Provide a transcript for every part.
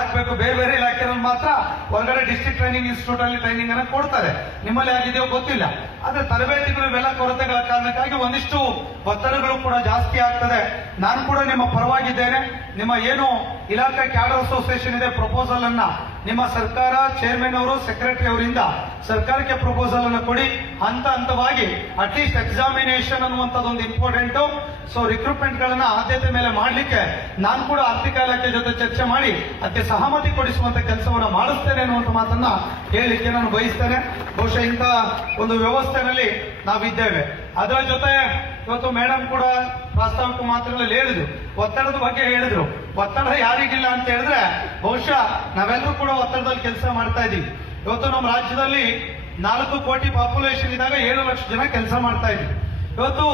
ಹಾಕಬೇಕು. ಬೇರೆ ಬೇರೆ ಇಲಾಖೆಯಲ್ಲಿ ಮಾತ್ರ ಹೊರಗಡೆ ಡಿಸ್ಟ್ರಿಕ್ಟ್ ಟ್ರೈನಿಂಗ್ ಇನ್ಸ್ಟಿಟ್ಯೂಟ್ ಅಲ್ಲಿ ಟ್ರೈನಿಂಗ್ ಅನ್ನು ಕೊಡ್ತಾರೆ. ನಿಮ್ಮಲ್ಲಿ ಆಗಿದೆಯೋ ಗೊತ್ತಿಲ್ಲ. ಆದ್ರೆ ತರಬೇತಿಗಳು ಇವೆಲ್ಲ ಕೊರತೆಗಳ ಕಾರಣಕ್ಕಾಗಿ ಒಂದಿಷ್ಟು ಒತ್ತಡಗಳು ಕೂಡ ಜಾಸ್ತಿ ಆಗ್ತದೆ. ನಾನು ಕೂಡ ನಿಮ್ಮ ಪರವಾಗಿದ್ದೇನೆ. ನಿಮ್ಮ ಏನು ಇಲಾಖೆ ಕ್ಯಾಡರ್ ಅಸೋಸಿಯೇಷನ್ ಇದೆ, ಪ್ರಪೋಸಲ್ ಅನ್ನ ನಿಮ್ಮ ಸರ್ಕಾರ ಚೇರ್ಮನ್ ಅವರು ಸೆಕ್ರೆಟರಿ ಅವರಿಂದ ಸರ್ಕಾರಕ್ಕೆ ಪ್ರಪೋಸಲ್ ಅನ್ನು ಕೊಡಿ. ಹಂತವಾಗಿ ಅಟ್ಲೀಸ್ಟ್ ಎಕ್ಸಾಮಿನೇಷನ್ ಅನ್ನುವಂಥದ್ದೊಂದು ಇಂಪಾರ್ಟೆಂಟ್. ಸೊ ರಿಕ್ರೂಟ್ಮೆಂಟ್ ಗಳನ್ನ ಆದ್ಯತೆ ಮೇಲೆ ಮಾಡಲಿಕ್ಕೆ ನಾನು ಕೂಡ ಆರ್ಥಿಕ ಇಲಾಖೆ ಜೊತೆ ಚರ್ಚೆ ಮಾಡಿ ಅದಕ್ಕೆ ಸಹಮತಿ ಕೊಡಿಸುವಂತ ಕೆಲಸವನ್ನು ಮಾಡಿಸ್ತೇನೆ ಅನ್ನುವಂಥ ಮಾತನ್ನ ಹೇಳಲಿಕ್ಕೆ ನಾನು ಬಯಸ್ತೇನೆ. ಬಹುಶಃ ಇಂಥ ಒಂದು ವ್ಯವಸ್ಥೆನಲ್ಲಿ ನಾವಿದ್ದೇವೆ. ಅದರ ಜೊತೆ ಇವತ್ತು ಮೇಡಮ್ ಕೂಡ ಪ್ರಾಸ್ತಾವಿಕ ಮಾತುಗಳಲ್ಲಿ ಹೇಳಿದ್ರು, ಒತ್ತಡದ ಬಗ್ಗೆ ಹೇಳಿದ್ರು. ಒತ್ತಡ ಯಾರಿಗಿಲ್ಲ ಅಂತ ಹೇಳಿದ್ರೆ ಬಹುಶಃ ನಾವೆಲ್ಲರೂ ಕೂಡ ಒತ್ತಡದಲ್ಲಿ ಕೆಲಸ ಮಾಡ್ತಾ ಇದ್ದೀವಿ. ಇವತ್ತು ನಮ್ಮ ರಾಜ್ಯದಲ್ಲಿ 4 ಕೋಟಿ ಪಾಪ್ಯುಲೇಷನ್ ಇದ್ದಾಗ 7 ಲಕ್ಷ ಜನ ಕೆಲಸ ಮಾಡ್ತಾ ಇದ್ವಿ. ಇವತ್ತು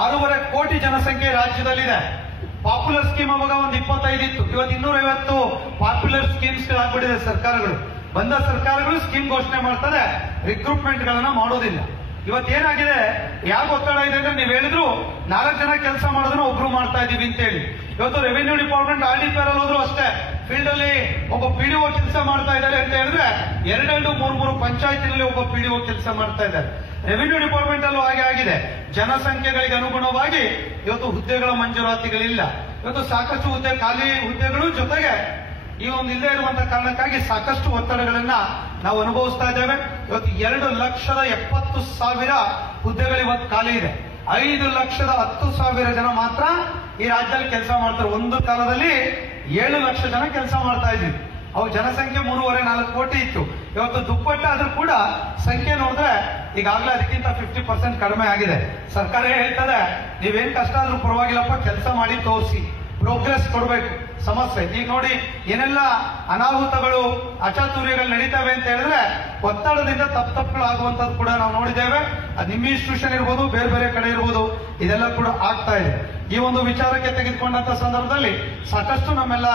6.5 ಕೋಟಿ ಜನಸಂಖ್ಯೆ ರಾಜ್ಯದಲ್ಲಿದೆ. ಪಾಪ್ಯುಲರ್ ಸ್ಕೀಮ್ ಅವಾಗ ಒಂದು 25 ಇತ್ತು. ಇವತ್ತು 250 ಪಾಪ್ಯುಲರ್ ಸ್ಕೀಮ್ಸ್ ಗಳಾಗ್ಬಿಟ್ಟಿದೆ. ಸರ್ಕಾರಗಳು ಬಂದ ಸರ್ಕಾರಗಳು ಸ್ಕೀಮ್ ಘೋಷಣೆ ಮಾಡ್ತದೆ, ರಿಕ್ರೂಟ್ಮೆಂಟ್ ಗಳನ್ನ ಮಾಡೋದಿಲ್ಲ. ಇವತ್ತೇನಾಗಿದೆ, ಯಾಕೆ ಒತ್ತಡ ಇದೆ ಅಂದ್ರೆ ನೀವು ಹೇಳಿದ್ರು 4 ಜನ ಕೆಲಸ ಮಾಡೋದನ್ನ ಒಬ್ರು ಮಾಡ್ತಾ ಇದೀವಿ ಅಂತ ಹೇಳಿ. ಇವತ್ತು ರೆವಿನ್ಯೂ ಡಿಪಾರ್ಟ್ಮೆಂಟ್ RDPR ಅಲ್ಲಿ ಹೋದ್ರು ಅಷ್ಟೇ, ಫೀಲ್ಡ್ ಅಲ್ಲಿ ಒಬ್ಬ PDO ಕೆಲಸ ಮಾಡ್ತಾ ಇದ್ದಾರೆ ಅಂತ ಹೇಳಿದ್ರೆ 2 3 ಪಂಚಾಯತಿನಲ್ಲಿ ಒಬ್ಬ PDO ಕೆಲಸ ಮಾಡ್ತಾ ಇದ್ದಾರೆ. ರೆವಿನ್ಯೂ ಡಿಪಾರ್ಟ್ಮೆಂಟ್ ಅಲ್ಲೂ ಹಾಗೆ ಆಗಿದೆ. ಜನಸಂಖ್ಯೆಗಳಿಗೆ ಅನುಗುಣವಾಗಿ ಇವತ್ತು ಹುದ್ದೆಗಳ ಮಂಜೂರಾತಿಗಳಿಲ್ಲ. ಇವತ್ತು ಸಾಕಷ್ಟು ಖಾಲಿ ಹುದ್ದೆಗಳು ಜೊತೆಗೆ ಈ ಒಂದು ಇಲ್ಲದೆ ಇರುವಂತಹ ಕಾರಣಕ್ಕಾಗಿ ಸಾಕಷ್ಟು ಒತ್ತಡಗಳನ್ನ ನಾವು ಅನುಭವಿಸ್ತಾ ಇದ್ದೇವೆ. ಇವತ್ತು 2,70,000 ಹುದ್ದೆಗಳು ಇವತ್ತು ಖಾಲಿ ಇದೆ. 5,10,000 ಜನ ಮಾತ್ರ ಈ ರಾಜ್ಯದಲ್ಲಿ ಕೆಲಸ ಮಾಡ್ತಾರೆ. ಒಂದು ಕಾಲದಲ್ಲಿ 7 ಲಕ್ಷ ಜನ ಕೆಲಸ ಮಾಡ್ತಾ ಇದ್ವಿ. ಅವು ಜನಸಂಖ್ಯೆ 3.5-4 ಕೋಟಿ ಇತ್ತು. ಇವತ್ತು ದುಪ್ಪಟ್ಟ ಆದ್ರೂ ಕೂಡ ಸಂಖ್ಯೆ ನೋಡಿದ್ರೆ ಈಗಾಗಲೇ ಅದಕ್ಕಿಂತ 50% ಕಡಿಮೆ ಆಗಿದೆ. ಸರ್ಕಾರ ಹೇಳ್ತದೆ ನೀವೇನ್ ಕಷ್ಟ ಆದ್ರೂ ಪರವಾಗಿಲ್ಲಪ್ಪ, ಕೆಲಸ ಮಾಡಿ ತೋರಿಸಿ, ಪ್ರೋಗ್ರೆಸ್ ಕೊಡಬೇಕು. ಸಮಸ್ಯೆ ಈಗ ನೋಡಿ, ಏನೆಲ್ಲ ಅನಾಹುತಗಳು ಅಚಾತುರ್ಯಗಳು ನಡೀತವೆ ಅಂತ ಹೇಳಿದ್ರೆ ಒತ್ತಡದಿಂದ ತಪ್ಪುಗಳಾಗುವಂತದ್ದು ಕೂಡ ನಾವು ನೋಡಿದ್ದೇವೆ. ಅದು ನಿಮ್ಮ ಇನ್ಸ್ಟಿಟ್ಯೂಷನ್ ಇರ್ಬೋದು, ಬೇರೆ ಬೇರೆ ಕಡೆ ಇರ್ಬೋದು, ಇದೆಲ್ಲ ಕೂಡ ಆಗ್ತಾ ಇದೆ. ಈ ಒಂದು ವಿಚಾರಕ್ಕೆ ತೆಗೆದುಕೊಂಡಂತ ಸಂದರ್ಭದಲ್ಲಿ ಸಾಕಷ್ಟು ನಮ್ಮೆಲ್ಲ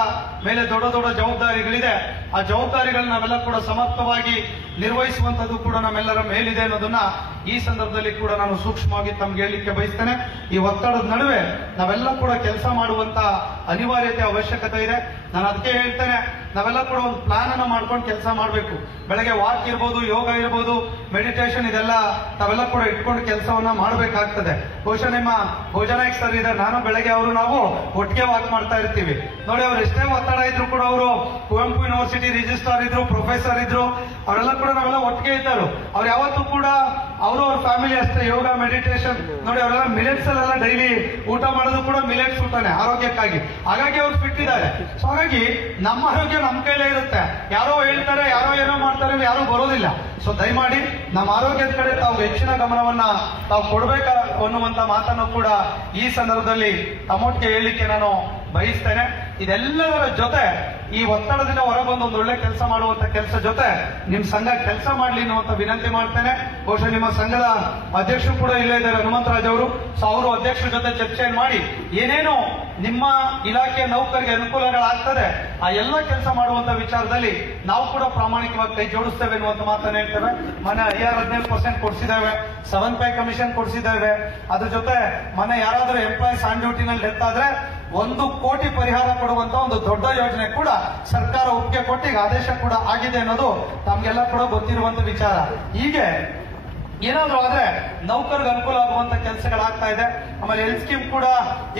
ಮೇಲೆ ದೊಡ್ಡ ದೊಡ್ಡ ಜವಾಬ್ದಾರಿಗಳಿದೆ. ಆ ಜವಾಬ್ದಾರಿಗಳನ್ನ ನಾವೆಲ್ಲ ಕೂಡ ಸಮರ್ಥವಾಗಿ ನಿರ್ವಹಿಸುವಂತದ್ದು ಕೂಡ ನಮ್ಮೆಲ್ಲರ ಮೇಲಿದೆ ಅನ್ನೋದನ್ನ ಈ ಸಂದರ್ಭದಲ್ಲಿ ಕೂಡ ನಾನು ಸೂಕ್ಷ್ಮವಾಗಿ ತಮ್ಗೆ ಹೇಳಲಿಕ್ಕೆ ಬಯಸ್ತೇನೆ. ಈ ಒತ್ತಡದ ನಡುವೆ ನಾವೆಲ್ಲ ಕೂಡ ಕೆಲಸ ಮಾಡುವಂತ ಅನಿವಾರ್ಯತೆ ಅವಶ್ಯಕತೆ ಇದೆ. ನಾನು ಅದಕ್ಕೆ ಹೇಳ್ತೇನೆ, ನಾವೆಲ್ಲ ಕೂಡ ಒಂದು ಪ್ಲಾನ್ ಅನ್ನ ಮಾಡ್ಕೊಂಡು ಕೆಲಸ ಮಾಡಬೇಕು. ಬೆಳಗ್ಗೆ ವಾಕ್ ಇರ್ಬೋದು, ಯೋಗ ಇರ್ಬೋದು, ಮೆಡಿಟೇಷನ್, ಇದೆಲ್ಲ ತಾವೆಲ್ಲ ಕೂಡ ಇಟ್ಕೊಂಡು ಕೆಲಸವನ್ನ ಮಾಡಬೇಕಾಗ್ತದೆ. ಬಹುಶಃ ನಿಮ್ಮ ಭೋಜನಾಯಕ್ ಸರ್ ಇದೆ, ನಾನು ಬೆಳಗ್ಗೆ ನಾವು ಒಟ್ಟಿಗೆ ವಾಕ್ ಮಾಡ್ತಾ ಇರ್ತೀವಿ ನೋಡಿ. ಅವ್ರು ಎಷ್ಟೇ ಒತ್ತಡ ಇದ್ರು ಕೂಡ ಅವರು ಕುವೆಂಪು ಯೂನಿವರ್ಸಿಟಿ ರಿಜಿಸ್ಟ್ರಾರ್ ಇದ್ರು, ಪ್ರೊಫೆಸರ್ ಇದ್ರು, ಅವರೆಲ್ಲ ಕೂಡ ನಾವೆಲ್ಲ ಒಟ್ಟಿಗೆ ಇದ್ದರು. ಅವ್ರು ಯಾವತ್ತೂ ಕೂಡ ಅವರು ಅವ್ರ ಫ್ಯಾಮಿಲಿ ಅಷ್ಟೇ ಯೋಗ ಮೆಡಿಟೇಷನ್ ನೋಡಿ. ಅವರೆಲ್ಲ ಮಿಲೆಟ್ಸ್ ಅಲ್ಲೆಲ್ಲ ಡೈಲಿ ಊಟ ಮಾಡೋದು ಕೂಡ ಮಿಲೆಟ್ಸ್ ಊಟನೇ ಆರೋಗ್ಯಕ್ಕಾಗಿ. ಹಾಗಾಗಿ ಅವ್ರು ಫಿಟ್ ಇದ್ದಾರೆ. ಸೊ ಹಾಗಾಗಿ ನಮ್ಮ ಆರೋಗ್ಯ ನಮ್ಮ ಕೈಲೇ ಇರುತ್ತೆ. ಯಾರೋ ಹೇಳ್ತಾರೆ, ಯಾರೋ ಏನೋ ಮಾಡ್ತಾರೆ, ಯಾರು ಬರೋದಿಲ್ಲ. ಸೊ ದಯಮಾಡಿ ನಮ್ಮ ಆರೋಗ್ಯದ ಕಡೆ ತಾವು ಹೆಚ್ಚಿನ ಗಮನವನ್ನ ತಾವು ಕೊಡ್ಬೇಕು ಅನ್ನುವಂತ ಮಾತನ್ನು ಕೂಡ ಈ ಸಂದರ್ಭದಲ್ಲಿ ತಮ್ಮೊಟ್ಟಿಗೆ ಹೇಳಲಿಕ್ಕೆ ನಾನು ಬಯಸ್ತೇನೆ. ಇದೆಲ್ಲದರ ಜೊತೆ ಈ ಒತ್ತಡದಿಂದ ಹೊರಬಂದು ಒಂದು ಒಳ್ಳೆ ಕೆಲಸ ಮಾಡುವಂತ ಕೆಲಸ ಜೊತೆ ನಿಮ್ ಸಂಘ ಕೆಲಸ ಮಾಡ್ಲಿ ಅನ್ನುವಂತ ವಿನಂತಿ ಮಾಡ್ತೇನೆ. ಬಹುಶಃ ನಿಮ್ಮ ಸಂಘದ ಅಧ್ಯಕ್ಷರು ಕೂಡ ಇಲ್ಲೇ ಇದ್ದಾರೆ, ಹನುಮಂತರಾಜ್ ಅವರು. ಸೊ ಅವರು ಅಧ್ಯಕ್ಷರ ಜೊತೆ ಚರ್ಚೆ ಮಾಡಿ ಏನೇನು ನಿಮ್ಮ ಇಲಾಖೆಯ ನೌಕರಿಗೆ ಅನುಕೂಲಗಳಾಗ್ತದೆ ಆ ಎಲ್ಲ ಕೆಲಸ ಮಾಡುವಂತ ವಿಚಾರದಲ್ಲಿ ನಾವು ಕೂಡ ಪ್ರಾಮಾಣಿಕವಾಗಿ ಕೈ ಜೋಡಿಸ್ತೇವೆ ಎನ್ನುವಂತ ಮಾತನ್ನ ಹೇಳ್ತೇವೆ. ಮೊನ್ನೆ IR 15% ಕೊಡಿಸಿದ್ದೇವೆ, 7 ಪೈ ಕಮಿಷನ್ ಕೊಡಿಸಿದ್ದೇವೆ. ಅದ್ರ ಜೊತೆ ಮೊನ್ನೆ ಯಾರಾದ್ರೂ ಎಂಪ್ಲಾಯೀಸ್ ಆನ್ ಡ್ಯೂಟಿನಲ್ಲಿ ಡೆತ್ ಆದ್ರೆ 1 ಕೋಟಿ ಪರಿಹಾರ ಕೊಡುವಂತ ಒಂದು ದೊಡ್ಡ ಯೋಜನೆ ಕೂಡ ಸರ್ಕಾರ ಒಪ್ಪಿಗೆ ಕೊಟ್ಟು ಈಗ ಆದೇಶ ಕೂಡ ಆಗಿದೆ ಅನ್ನೋದು ತಮ್ಗೆಲ್ಲ ಕೂಡ ಗೊತ್ತಿರುವಂತ ವಿಚಾರ. ಹೀಗೆ ಏನಾದ್ರೂ ಆದ್ರೆ ನೌಕರಿಗೆ ಅನುಕೂಲ ಆಗುವಂತ ಕೆಲಸಗಳಾಗ್ತಾ ಇದೆ. ಆಮೇಲೆ ಹೆಲ್ತ್ ಸ್ಕೀಮ್ ಕೂಡ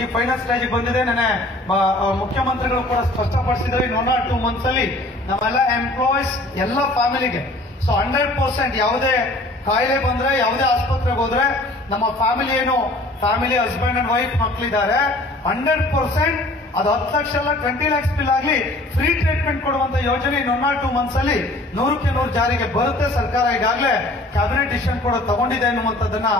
ಈ ಫೈನಲ್ ಸ್ಟೇಜ್ ಬಂದಿದೆ. ನೆನೆ ಮುಖ್ಯಮಂತ್ರಿಗಳು ಕೂಡ ಸ್ಪಷ್ಟಪಡಿಸಿದ್ರೆ ಇನ್ನು 1 or 2 months ಅಲ್ಲಿ ನಮ್ಮೆಲ್ಲ ಎಂಪ್ಲಾಯೀಸ್ ಎಲ್ಲ ಫ್ಯಾಮಿಲಿಗೆ 100% ಯಾವುದೇ ಕಾಯಿಲೆ ಬಂದ್ರೆ, ಯಾವುದೇ ಆಸ್ಪತ್ರೆಗೆ ಹೋದ್ರೆ ನಮ್ಮ ಫ್ಯಾಮಿಲಿ ಹಸ್ಬೆಂಡ್ ಅಂಡ್ ವೈಫ್ ಮಕ್ಕಳಿದ್ದಾರೆ, 100% ಅದು 10 ಲಕ್ಷ ಅಲ್ಲ 20 lakhs ಬಿಲ್ ಆಗಲಿ ಫ್ರೀ ಟ್ರೀಟ್ಮೆಂಟ್ ಕೊಡುವಂತ ಯೋಜನೆ ಇನ್ನು 1 or 2 months ಅಲ್ಲಿ 100ಕ್ಕೆ 100 ಜಾರಿಗೆ ಬರುತ್ತೆ. ಸರ್ಕಾರ ಈಗಾಗಲೇ ಕ್ಯಾಬಿನೆಟ್ ಡಿಸಿಷನ್ ಕೂಡ ತಗೊಂಡಿದೆ ಅನ್ನುವಂಥದ್ದನ್ನ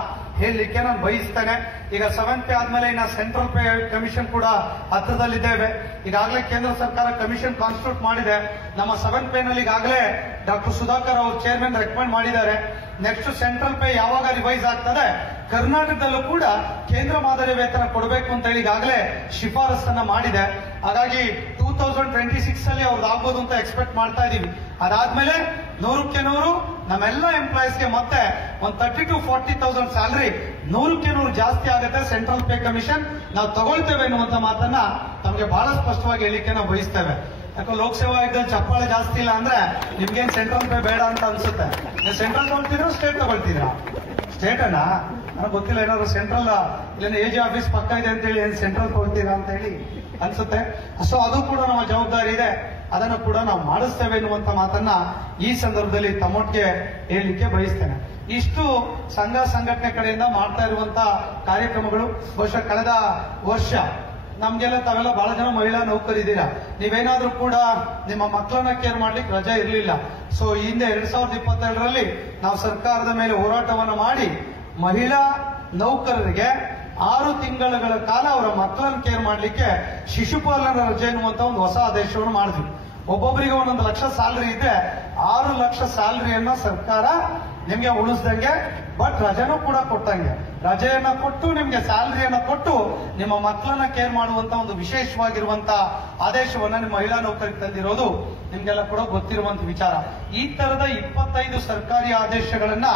ಹೇಳಲಿಕ್ಕೆ ನಾನು ಬಯಸ್ತೇನೆ. ಈಗ 7 ಪೇ ಆದ್ಮೇಲೆ ಇನ್ನ ಸೆಂಟ್ರಲ್ ಪೇ ಕಮಿಷನ್ ಕೂಡ ಹತ್ರದಲ್ಲಿದ್ದೇವೆ. ಈಗಾಗಲೇ ಕೇಂದ್ರ ಸರ್ಕಾರ ಕಮಿಷನ್ ಕಾನ್ಸ್ಟಿಟ್ಯೂಟ್ ಮಾಡಿದೆ. ನಮ್ಮ 7 ಪೇ ನಲ್ಲಿ ಈಗಾಗಲೇ ಡಾಕ್ಟರ್ ಸುಧಾಕರ್ ಅವರು ಚೇರ್ಮನ್ ರೆಕಮೆಂಡ್ ಮಾಡಿದ್ದಾರೆ. ನೆಕ್ಸ್ಟ್ ಸೆಂಟ್ರಲ್ ಪೇ ಯಾವಾಗ ರಿವೈಸ್ ಆಗ್ತದೆ, ಕರ್ನಾಟಕದಲ್ಲೂ ಕೂಡ ಕೇಂದ್ರ ಮಾದರಿ ವೇತನ ಕೊಡಬೇಕು ಅಂತ ಹೇಳಿ ಈಗಾಗಲೇ ಶಿಫಾರಸನ್ನ ಮಾಡಿದೆ. ಹಾಗಾಗಿ 2026 ಅಲ್ಲಿ ಅವ್ರದ್ದು ಆಗ್ಬೋದು ಅಂತ ಎಕ್ಸ್ಪೆಕ್ಟ್ ಮಾಡ್ತಾ ಇದೀವಿ. ಅದಾದ್ಮೇಲೆ 100ಕ್ಕೆ 100 ನಮ್ಮೆಲ್ಲ ಎಂಪ್ಲಾಯೀಸ್ಗೆ ಮತ್ತೆ ಒಂದು 30,000 to 40,000 ಸ್ಯಾಲರಿ 100ಕ್ಕೆ 100 ಜಾಸ್ತಿ ಆಗುತ್ತೆ. ಸೆಂಟ್ರಲ್ ಪೇ ಕಮಿಷನ್ ನಾವು ತಗೊಳ್ತೇವೆ ಎನ್ನುವಂತ ಮಾತನ್ನ ತಮಗೆ ಬಹಳ ಸ್ಪಷ್ಟವಾಗಿ ಹೇಳಿಕೆ ನಾವು ಬಯಸ್ತೇವೆ. ಯಾಕೆ ಲೋಕಸೇವಾ ಆಯೋಗದಲ್ಲಿ ಚಪ್ಪಾಳೆ ಜಾಸ್ತಿ ಇಲ್ಲ ಅಂದ್ರೆ ನಿಮ್ಗೇನ್ ಸೆಂಟ್ರಲ್ ಪೇ ಬೇಡ ಅಂತ ಅನ್ಸುತ್ತೆ. ನೀವು ಸೆಂಟ್ರಲ್ ತಗೊಳ್ತಿದ್ರಾ ಸ್ಟೇಟ್ ತಗೊಳ್ತಿದ್ರಾ? ಸ್ಟೇಟ್ ಅಣ್ಣ, ನನಗೆ ಗೊತ್ತಿಲ್ಲ, ಏನಾದ್ರು ಸೆಂಟ್ರಲ್ ಇಲ್ಲ ಎಜಿ ಆಫೀಸ್ ಪಕ್ಕ ಇದೆ ಅಂತ ಹೇಳಿ ಏನ್ ಸೆಂಟ್ರಲ್ ತಗೊಳ್ತೀರಾ ಅಂತ ಹೇಳಿ ಅನ್ಸುತ್ತೆ. ಸೊ ಅದು ಕೂಡ ನಮ್ಮ ಜವಾಬ್ದಾರಿ ಇದೆ, ಅದನ್ನು ಕೂಡ ನಾವು ಮಾಡಿಸ್ತೇವೆ ಎನ್ನುವಂತ ಮಾತನ್ನ ಈ ಸಂದರ್ಭದಲ್ಲಿ ತಮ್ಮೊಟ್ಟಿಗೆ ಹೇಳಲಿಕ್ಕೆ ಬಯಸ್ತೇನೆ. ಇಷ್ಟು ಸಂಘ ಸಂಘಟನೆ ಕಡೆಯಿಂದ ಮಾಡ್ತಾ ಇರುವಂತ ಕಾರ್ಯಕ್ರಮಗಳು ಬಹುಶಃ ಕಳೆದ ವರ್ಷ ನಮ್ಗೆಲ್ಲ ತಾವೆಲ್ಲ ಬಹಳ ಜನ ಮಹಿಳಾ ನೌಕರಿದ್ದೀರಾ. ನೀವೇನಾದ್ರೂ ಕೂಡ ನಿಮ್ಮ ಮಕ್ಕಳನ್ನ ಕೇರ್ ಮಾಡ್ಲಿಕ್ಕೆ ರಜೆ ಇರಲಿಲ್ಲ. ಸೊ ಹಿಂದೆ 2022ರಲ್ಲಿ ನಾವು ಸರ್ಕಾರದ ಮೇಲೆ ಹೋರಾಟವನ್ನ ಮಾಡಿ ಮಹಿಳಾ ನೌಕರರಿಗೆ 6 ತಿಂಗಳ ಕಾಲ ಅವರ ಮಕ್ಕಳನ್ನು ಕೇರ್ ಮಾಡ್ಲಿಕ್ಕೆ ಶಿಶುಪಾಲನಾ ರಜೆ ಎನ್ನುವಂತ ಒಂದು ಹೊಸ ಆದೇಶವನ್ನು ಮಾಡಿದ್ವಿ. ಒಬ್ಬೊಬ್ಬರಿಗೆ 1 ಲಕ್ಷ ಸ್ಯಾಲರಿ ಇದ್ರೆ 6 ಲಕ್ಷ ಸ್ಯಾಲರಿಯನ್ನ ಸರ್ಕಾರ ನಿಮ್ಗೆ ಉಳಿಸ್ದಂಗೆ, ಬಟ್ ರಜೆನೂ ಕೂಡ ಕೊಟ್ಟಂಗೆ, ರಜೆಯನ್ನ ಕೊಟ್ಟು ನಿಮ್ಗೆ ಸ್ಯಾಲರಿಯನ್ನ ಕೊಟ್ಟು ನಿಮ್ಮ ಮಕ್ಕಳನ್ನ ಕೇರ್ ಮಾಡುವಂತ ಒಂದು ವಿಶೇಷವಾಗಿರುವಂತ ಆದೇಶವನ್ನ ನಿಮ್ಮ ಮಹಿಳಾ ನೌಕರಿಗೆ ತಂದಿರೋದು ನಿಮ್ಗೆಲ್ಲ ಕೂಡ ಗೊತ್ತಿರುವಂತ ವಿಚಾರ. ಈ ತರದ 25 ಸರ್ಕಾರಿ ಆದೇಶಗಳನ್ನ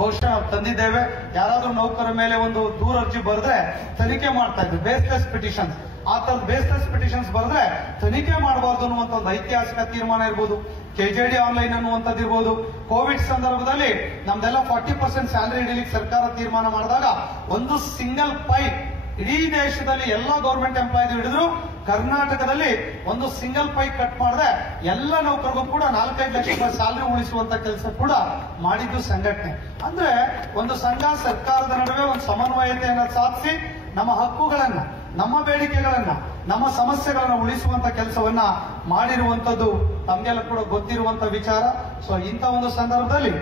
ಬಹುಶಃ ನಾವು ತಂದಿದ್ದೇವೆ. ಯಾರಾದ್ರೂ ನೌಕರ ಮೇಲೆ ಒಂದು ದೂರರ್ಜಿ ಬರೆದ್ರೆ ತನಿಖೆ ಮಾಡ್ತಾ ಇದ್ವಿ, ಬೇಸ್ಲೆಸ್ ಪಿಟಿಷನ್ಸ್. ಆ ತರದ ಬೇಸ್ಲೆಸ್ ಪಿಟಿಷನ್ಸ್ ಬರೆದ್ರೆ ತನಿಖೆ ಮಾಡಬಾರ್ದು ಅನ್ನುವಂತ ಒಂದು ಐತಿಹಾಸಿಕ ತೀರ್ಮಾನ ಇರ್ಬೋದು. ಕೆಜೆಡಿ ಆನ್ಲೈನ್ ಅನ್ನುವಂಥದ್ದು ಇರ್ಬೋದು. ಕೋವಿಡ್ ಸಂದರ್ಭದಲ್ಲಿ ನಮ್ದೆಲ್ಲ 40% ಸ್ಯಾಲರಿ ಹಿಡಿಲಿಕ್ಕೆ ಸರ್ಕಾರ ತೀರ್ಮಾನ ಮಾಡಿದಾಗ ಒಂದು ಸಿಂಗಲ್ ಪೈ ಇಡೀ ದೇಶದಲ್ಲಿ ಎಲ್ಲ ಗವರ್ಮೆಂಟ್ ಎಂಪ್ಲಾಯ್ ಹಿಡಿದ್ರು, ಕರ್ನಾಟಕದಲ್ಲಿ ಒಂದು ಸಿಂಗಲ್ ಪೈ ಕಟ್ ಮಾಡಿದ್ರೆ ಎಲ್ಲ ನೌಕರಿಗೂ ಕೂಡ 4-5 ಲಕ್ಷ ರೂಪಾಯಿ ಸ್ಯಾಲರಿ ಉಳಿಸುವಂತ ಕೆಲಸ ಕೂಡ ಮಾಡಿದ್ದು ಸಂಘಟನೆ. ಅಂದ್ರೆ ಒಂದು ಸಂಘ ಸರ್ಕಾರದ ನಡುವೆ ಒಂದು ಸಮನ್ವಯತೆಯನ್ನು ಸಾಧಿಸಿ ನಮ್ಮ ಹಕ್ಕುಗಳನ್ನ, ನಮ್ಮ ಬೇಡಿಕೆಗಳನ್ನ, ನಮ್ಮ ಸಮಸ್ಯೆಗಳನ್ನ ಉಳಿಸುವಂತ ಕೆಲಸವನ್ನ ಮಾಡಿರುವಂತದ್ದು ತಮ್ಗೆಲ್ಲ ಕೂಡ ಗೊತ್ತಿರುವಂತ ವಿಚಾರ. ಸೊ ಇಂಥ ಒಂದು ಸಂದರ್ಭದಲ್ಲಿ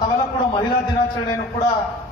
ತಾವೆಲ್ಲ ಕೂಡ ಮಹಿಳಾ ದಿನಾಚರಣೆಯನ್ನು ಕೂಡ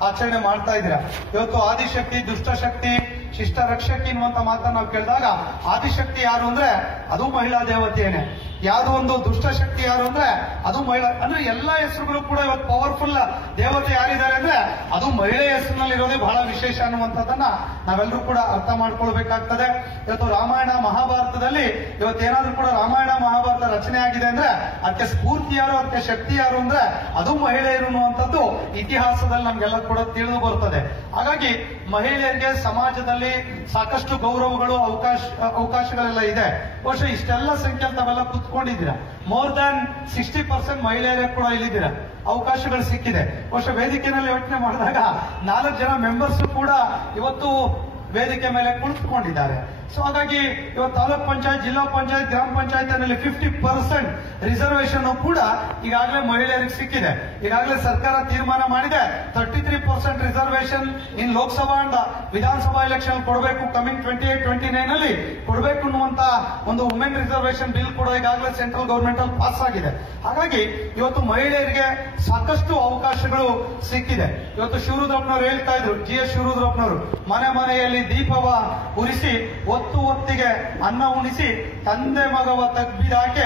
ಆಚರಣೆ ಮಾಡ್ತಾ ಇದ್ದೀರಾ. ಇವತ್ತು ಆದಿಶಕ್ತಿ, ದುಷ್ಟಶಕ್ತಿ, ಶಿಷ್ಟ ರಕ್ಷಕಿ ಎನ್ನುವಂತ ಮಾತನ್ನ ನಾವು ಕೇಳಿದಾಗ ಆದಿಶಕ್ತಿ ಯಾರು ಅಂದ್ರೆ ಅದು ಮಹಿಳಾ ದೇವತೆಯೇನೆ. ಯಾವ್ದು ಒಂದು ದುಷ್ಟಶಕ್ತಿ ಯಾರು ಅಂದ್ರೆ ಅದು ಮಹಿಳಾ. ಅಂದ್ರೆ ಎಲ್ಲಾ ಹೆಸರುಗಳು ಕೂಡ ಇವತ್ತು ಪವರ್ಫುಲ್ ದೇವತೆ ಯಾರಿದ್ದಾರೆ ಅಂದ್ರೆ ಅದು ಮಹಿಳೆ ಹೆಸರಿನಲ್ಲಿ ಇರೋದೇ ಬಹಳ ವಿಶೇಷ ಅನ್ನುವಂಥದ್ದನ್ನ ನಾವೆಲ್ಲರೂ ಕೂಡ ಅರ್ಥ ಮಾಡ್ಕೊಳ್ಬೇಕಾಗ್ತದೆ. ಇವತ್ತು ರಾಮಾಯಣ ಮಹಾಭಾರತದಲ್ಲಿ ಇವತ್ತೇನಾದ್ರೂ ಕೂಡ ರಾಮಾಯಣ ಮಹಾಭಾರತ ರಚನೆ ಆಗಿದೆ ಅಂದ್ರೆ ಅದಕ್ಕೆ ಸ್ಫೂರ್ತಿ ಯಾರು, ಅದಕ್ಕೆ ಶಕ್ತಿ ಯಾರು ಅಂದ್ರೆ ಅದು ಮಹಿಳೆಯರು ಅನ್ನುವಂಥದ್ದು ಇತಿಹಾಸದಲ್ಲಿ ನಮ್ಗೆಲ್ಲ ಕೂಡ ತಿಳಿದು ಬರ್ತದೆ. ಹಾಗಾಗಿ ಮಹಿಳೆಯರಿಗೆ ಸಮಾಜದಲ್ಲಿ ಸಾಕಷ್ಟು ಗೌರವಗಳು, ಅವಕಾಶಗಳೆಲ್ಲ ಇದೆ. ಬಹುಶಃ ಇಷ್ಟೆಲ್ಲ ಸಂಖ್ಯೆ ತಾವೆಲ್ಲ ಕುತ್ಕೊಂಡಿದ್ದೀರಾ. ಮೋರ್ ದನ್ 60% ಮಹಿಳೆಯರೇ ಕೂಡ ಇಲ್ಲಿದ್ದೀರಾ. ಅವಕಾಶಗಳು ಸಿಕ್ಕಿದೆ. ಬಹುಶಃ ವೇದಿಕೆಯಲ್ಲಿ ಯೋಚನೆ ಮಾಡಿದಾಗ 4 ಜನ ಮೆಂಬರ್ಸ್ ಕೂಡ ಇವತ್ತು ವೇದಿಕೆ ಮೇಲೆ ಕುಳಿತುಕೊಂಡಿದ್ದಾರೆ. ಸೊ ಹಾಗಾಗಿ ಇವತ್ತು ತಾಲೂಕ್ ಪಂಚಾಯತ್, ಜಿಲ್ಲಾ ಪಂಚಾಯತ್, ಗ್ರಾಮ ಪಂಚಾಯತ್ನಲ್ಲಿ 50% ರಿಸರ್ವೇಶನ್ ಕೂಡ ಈಗಾಗಲೇ ಮಹಿಳೆಯರಿಗೆ ಸಿಕ್ಕಿದೆ. ಈಗಾಗಲೇ ಸರ್ಕಾರ ತೀರ್ಮಾನ ಮಾಡಿದೆ 33% ರಿಸರ್ವೇಶನ್ ಇನ್ ಲೋಕಸಭಾ ಅಂಡ್ ವಿಧಾನಸಭಾ ಎಲೆಕ್ಷನ್ ಕೊಡಬೇಕು. ಕಮಿಂಗ್ 28-29 ಅಲ್ಲಿ ಕೊಡಬೇಕು ಅನ್ನುವಂತ ಒಂದು ವುಮೆನ್ ರಿಸರ್ವೇಶನ್ ಬಿಲ್ ಕೂಡ ಈಗಾಗಲೇ ಸೆಂಟ್ರಲ್ ಗವರ್ಮೆಂಟ್ ಅಲ್ಲಿ ಪಾಸ್ ಆಗಿದೆ. ಹಾಗಾಗಿ ಇವತ್ತು ಮಹಿಳೆಯರಿಗೆ ಸಾಕಷ್ಟು ಅವಕಾಶಗಳು ಸಿಕ್ಕಿದೆ. ಇವತ್ತು ಶಿವರುದ್ರಪ್ಪನವರು ಹೇಳ್ತಾ ಇದ್ರು, GS ಶಿವರುದ್ರಪ್ಪನವರು, ಮನೆ ಮನೆಯಲ್ಲಿ ದೀಪವ ಉರಿಸಿ ಹೊತ್ತು ಹೊತ್ತಿಗೆ ಅನ್ನ ಉಣಿಸಿ ತಂದೆ ಮಗವ ತಗ್ಬಿದಾಕೆ